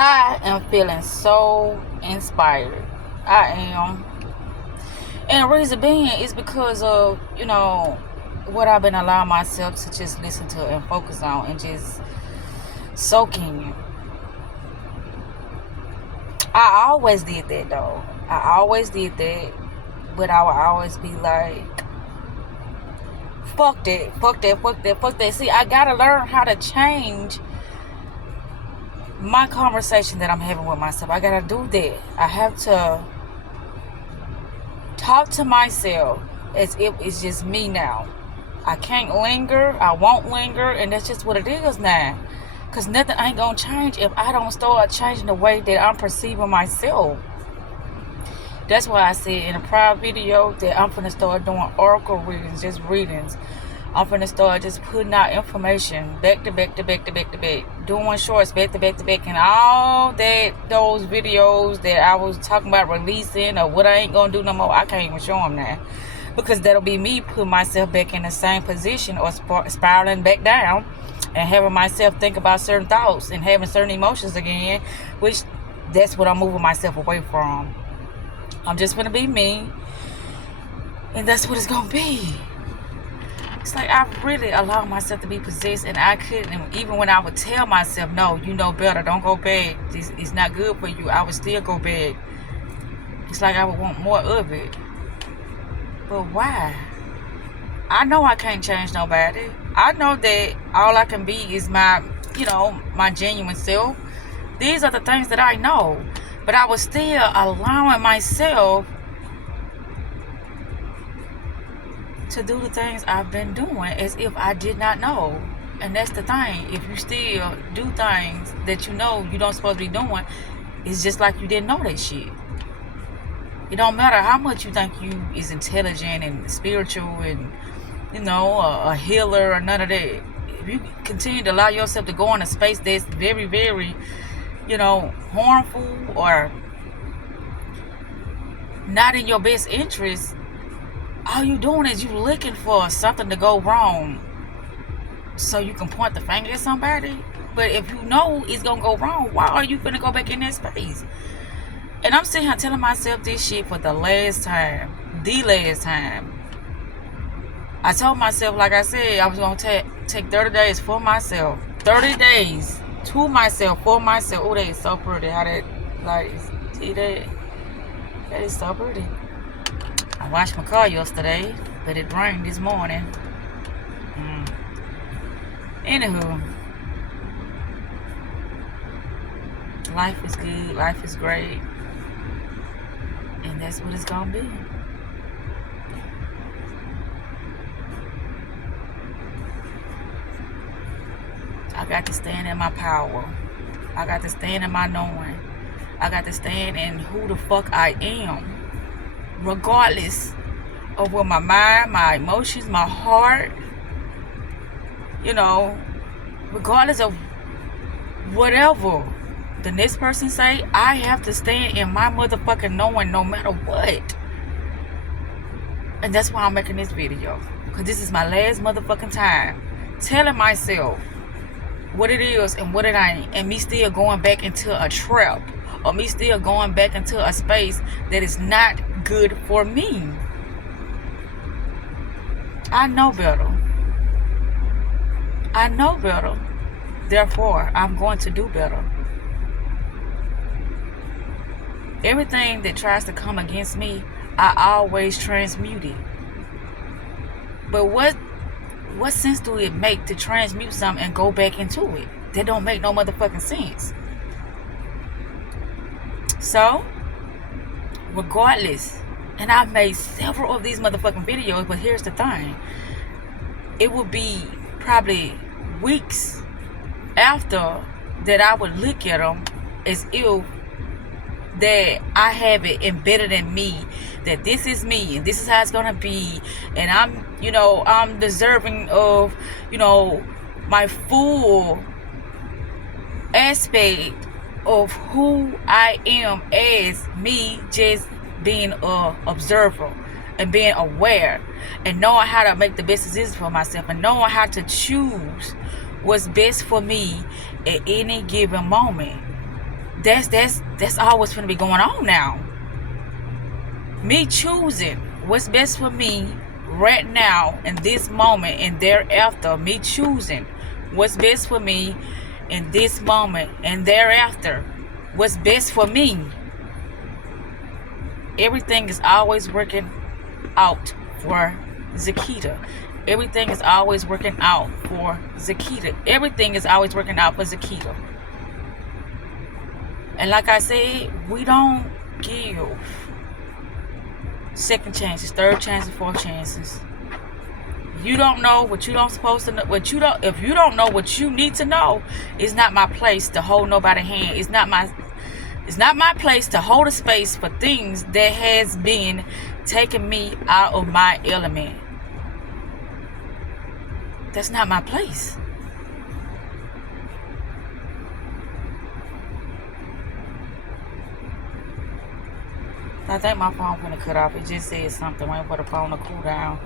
I am feeling so inspired. I am. And the reason being is because of, what I've been allowing myself to just listen to and focus on and just soak in. I always did that though. I always did that. But I would always be like, fuck that, fuck that, fuck that, fuck that. See, I gotta learn how to change my conversation that I'm having with myself. I gotta do that. I have to talk to myself as if it's just me now. I can't linger. I won't linger. And that's just what it is now. Because nothing ain't going to change if I don't start changing the way that I'm perceiving myself. That's why I said in a prior video that I'm going to start doing oracle readings, just readings. I'm going to start just putting out information back to back to back to back to back. Doing shorts back to back to back. And all that, those videos that I was talking about releasing or what I ain't going to do no more, I can't even show them now. Because that'll be me putting myself back in the same position or spiraling back down and having myself think about certain thoughts and having certain emotions again, which that's what I'm moving myself away from. I'm just going to be me, and that's what it's going to be. It's like I really allow myself to be possessed, and I couldn't, even when I would tell myself, no, you know better, don't go back, it's not good for you, I would still go back. It's like I would want more of it. But why? I know I can't change nobody. I know that all I can be is my genuine self. These are the things that I know. But I was still allowing myself to do the things I've been doing as if I did not know. And that's the thing. If you still do things that you know you don't supposed to be doing, it's just like you didn't know that shit. It don't matter how much you think you is intelligent and spiritual and, a healer or none of that. If you continue to allow yourself to go in a space that's very, very, harmful or not in your best interest, all you doing is you looking for something to go wrong so you can point the finger at somebody. But if you know it's going to go wrong, why are you going to go back in that space? And I'm sitting here telling myself this shit for the last time. The last time. I told myself, like I said, I was going to take 30 days for myself. 30 days to myself, for myself. Oh, that is so pretty. How that, see that? That is so pretty. I washed my car yesterday, but it rained this morning. Anywho. Life is good. Life is great. And that's what it's gonna be. I got to stand in my power. I got to stand in my knowing. I got to stand in who the fuck I am. Regardless of what my mind, my emotions, my heart, regardless of whatever the next person say, I have to stand in my motherfucking knowing no matter what. And that's why I'm making this video. Because this is my last motherfucking time telling myself what it is and what it ain't. And me still going back into a trap. Or me still going back into a space that is not good for me. I know better. I know better. Therefore, I'm going to do better. Everything that tries to come against me, I always transmute it. But what sense do it make to transmute something and go back into it? That don't make no motherfucking sense. So, regardless, and I've made several of these motherfucking videos, but here's the thing. It would be probably weeks after that I would look at them as if that I have it embedded in me, that this is me and this is how it's gonna be, and I'm deserving of my full aspect of who I am as me, just being a observer and being aware and knowing how to make the best decisions for myself and knowing how to choose what's best for me at any given moment. That's all what's gonna be going on now. Me choosing what's best for me right now in this moment, and thereafter me choosing what's best for me in this moment and thereafter what's best for me. Everything is always working out for Zakita. Everything is always working out for Zakita. Everything is always working out for Zakita. And like I said, we don't give second chances, third chances, fourth chances. You don't know what you don't supposed to know. What you don't, if you don't know what you need to know, it's not my place to hold nobody's hand. It's not my place to hold a space for things that has been taking me out of my element. That's not my place. I think my phone gonna cut off. It just said something. Waiting for the phone to cool down.